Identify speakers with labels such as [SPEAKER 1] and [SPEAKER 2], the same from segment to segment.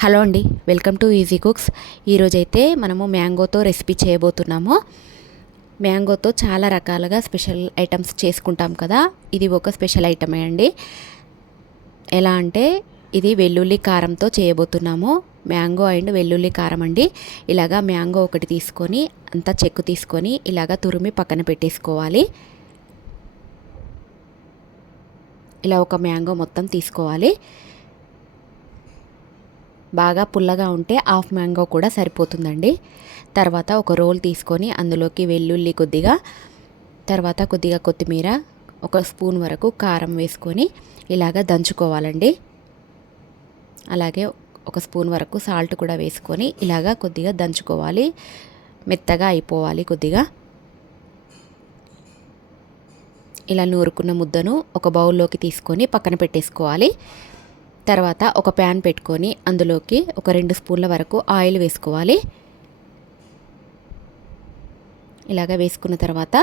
[SPEAKER 1] Hello అండి welcome to easy cooks. ఈరోజైతే మనము మ్యాంగోతో రెసిపీ చేయబోతున్నాము. మ్యాంగోతో చాలా రకాలుగా స్పెషల్ ఐటమ్స్ చేసుకుంటాం కదా ఇది ఒక స్పెషల్ ఐటమే అండి. ఎలా అంటే ఇది వెల్లుల్లి కారంతో చేయబోతున్నాము. మ్యాంగో అండ్ వెల్లుల్లి కారం అండి. ఇలాగా మ్యాంగో ఒకటి తీసుకొని అంతా చెక్కు తీసుకొని ఇలాగా తురిమి పక్కన పెట్టేసుకోవాలి. ఇలా ఒక మ్యాంగో మొత్తం తీసుకోవాలి. బాగా పుల్లగా ఉంటే హాఫ్ మ్యాంగో కూడా సరిపోతుందండి. తర్వాత ఒక రోల్ తీసుకొని అందులోకి వెల్లుల్లి కొద్దిగా తర్వాత కొద్దిగా కొత్తిమీర ఒక స్పూన్ వరకు కారం వేసుకొని ఇలాగ దంచుకోవాలండి. అలాగే ఒక స్పూన్ వరకు సాల్ట్ కూడా వేసుకొని ఇలాగ కొద్దిగా దంచుకోవాలి. మెత్తగా అయిపోవాలి కొద్దిగా. ఇలా నూరుకున్న ముద్దను ఒక బౌల్లోకి తీసుకొని పక్కన పెట్టేసుకోవాలి. తర్వాత ఒక ప్యాన్ పెట్టుకొని అందులోకి ఒక రెండు స్పూన్ల వరకు ఆయిల్ వేసుకోవాలి. ఇలాగ వేసుకున్న తర్వాత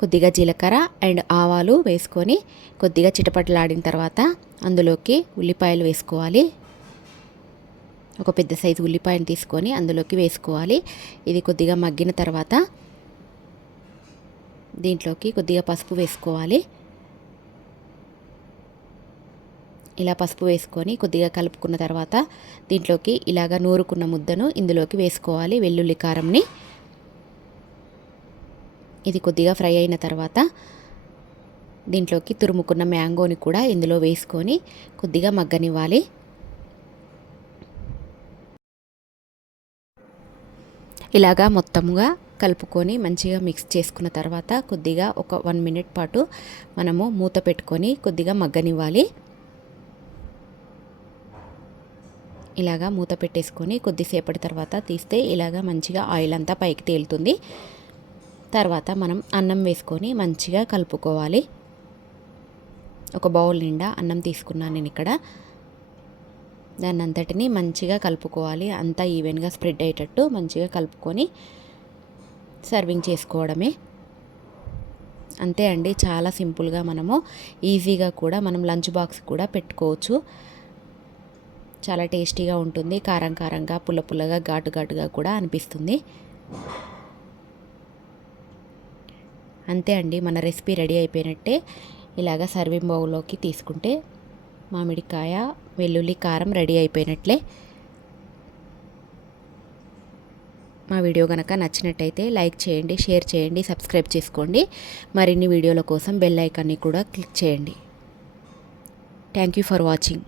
[SPEAKER 1] కొద్దిగా జీలకర్ర అండ్ ఆవాలు వేసుకొని కొద్దిగా చిటపటలాడిన తర్వాత అందులోకి ఉల్లిపాయలు వేసుకోవాలి. ఒక పెద్ద సైజు ఉల్లిపాయను తీసుకొని అందులోకి వేసుకోవాలి. ఇది కొద్దిగా మగ్గిన తర్వాత దీంట్లోకి కొద్దిగా పసుపు వేసుకోవాలి. ఇలా పసుపు వేసుకొని కొద్దిగా కలుపుకున్న తర్వాత దీంట్లోకి ఇలాగ నూరుకున్న ముద్దను ఇందులోకి వేసుకోవాలి వెల్లుల్లి కారంని. ఇది కొద్దిగా ఫ్రై అయిన తర్వాత దీంట్లోకి తురుముకున్న మ్యాంగోని కూడా ఇందులో వేసుకొని కొద్దిగా మగ్గనివ్వాలి. ఇలాగా మొత్తముగా కలుపుకొని మంచిగా మిక్స్ చేసుకున్న తర్వాత కొద్దిగా ఒక వన్ మినిట్ పాటు మనము మూత పెట్టుకొని కొద్దిగా మగ్గనివ్వాలి. ఇలాగా మూత పెట్టేసుకొని కొద్దిసేపటి తర్వాత తీస్తే ఇలాగా మంచిగా ఆయిల్ అంతా పైకి తేలుతుంది. తర్వాత మనం అన్నం వేసుకొని మంచిగా కలుపుకోవాలి. ఒక బౌల్ నిండా అన్నం తీసుకున్నాను నేను ఇక్కడ. దాన్ని అంతటిని మంచిగా కలుపుకోవాలి. అంతా ఈవెన్గా స్ప్రెడ్ అయ్యేటట్టు మంచిగా కలుపుకొని సర్వింగ్ చేసుకోవడమే. అంతే అండి. చాలా సింపుల్గా మనము ఈజీగా కూడా మనం లంచ్ బాక్స్ కూడా పెట్టుకోవచ్చు. చాలా టేస్టీగా ఉంటుంది. కారం కారంగా పుల్ల పుల్లగా ఘాటు ఘాటుగా కూడా అనిపిస్తుంది. అంతే అండి. మన రెసిపీ రెడీ అయిపోయినట్టే ఇలాగ సర్వింగ్ బౌల్లోకి తీసుకుంటే మామిడికాయ వెల్లుల్లి కారం రెడీ అయిపోయినట్లే. మా వీడియో కనుక నచ్చినట్టయితే లైక్ చేయండి షేర్ చేయండి సబ్స్క్రైబ్ చేసుకోండి. మరిన్ని వీడియోల కోసం బెల్ ఐకాన్ని కూడా క్లిక్ చేయండి. Thank you for watching